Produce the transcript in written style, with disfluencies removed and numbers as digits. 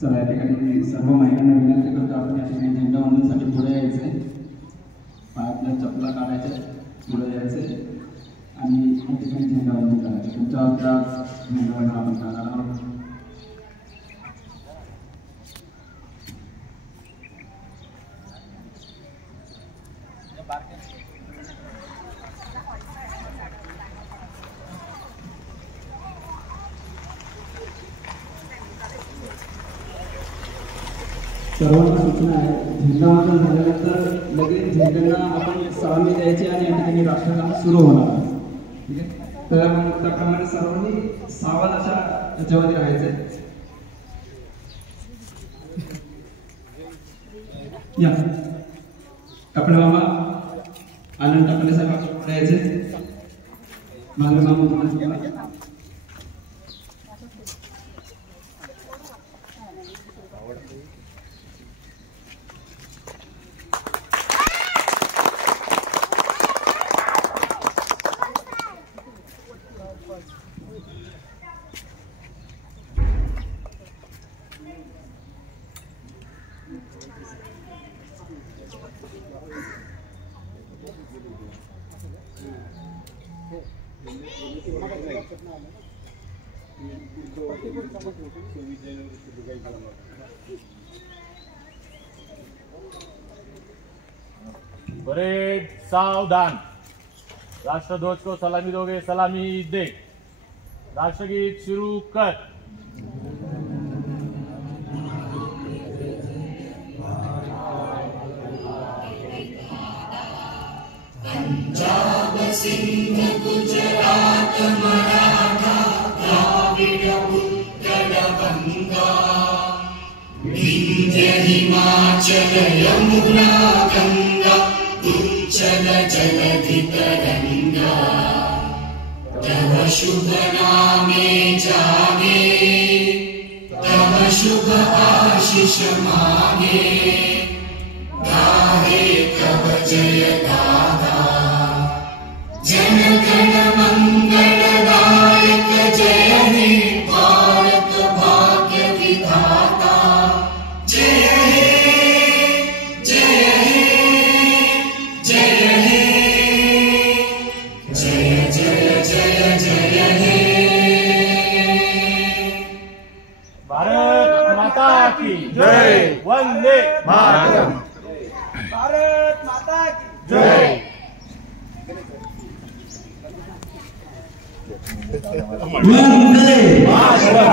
चला या ठिकाणी सर्व महिलांना विनंती करतो आपण या ठिकाणी झेंडा वंदनसाठी पुढे यायचे, पायातल्या चपला काढायच्या, पुढे यायचे आणि या ठिकाणी झेंडा वंदन करायचं. तुमच्या हातात झेंडा वंदन आपण करणार आहोत. सर्वांना सूचना आहे, झेंडावंदन झाल्यानंतर लगेच झेंड्यांना आपण सलामी द्यायची आणि या ठिकाणी राष्ट्रगान सुरू होणार आहे. ठीक आहे, तर त्याप्रमाणे सर्वांनी सावध अशा याच्यामध्ये राहायचंय. या कपडे मामा आनंद टाकले साहेब पुढे यायचे. मागे मामा परेड सावधान. राष्ट्रध्वज को सलामी दोगे, सलामी दे. राष्ट्रगीत शुरू कर. पंजाब सिंध गुजरात मराठा द्राविड उत्कल गंगा विंध्य हिमाचल यमुना गंगा उच्चल जलधि तरंगा तव शुभ नामे जागे तव शुभ आशीष मांगे गाहे तव जय गाथा जन गण मंगलदायक जय हे भारत भाग्य विधाता जय हे जय हे जय हे जय जय जय जय हे. भारत माता की जय. वंदे मातरम. भारत माता की जय. वंदे मातरम.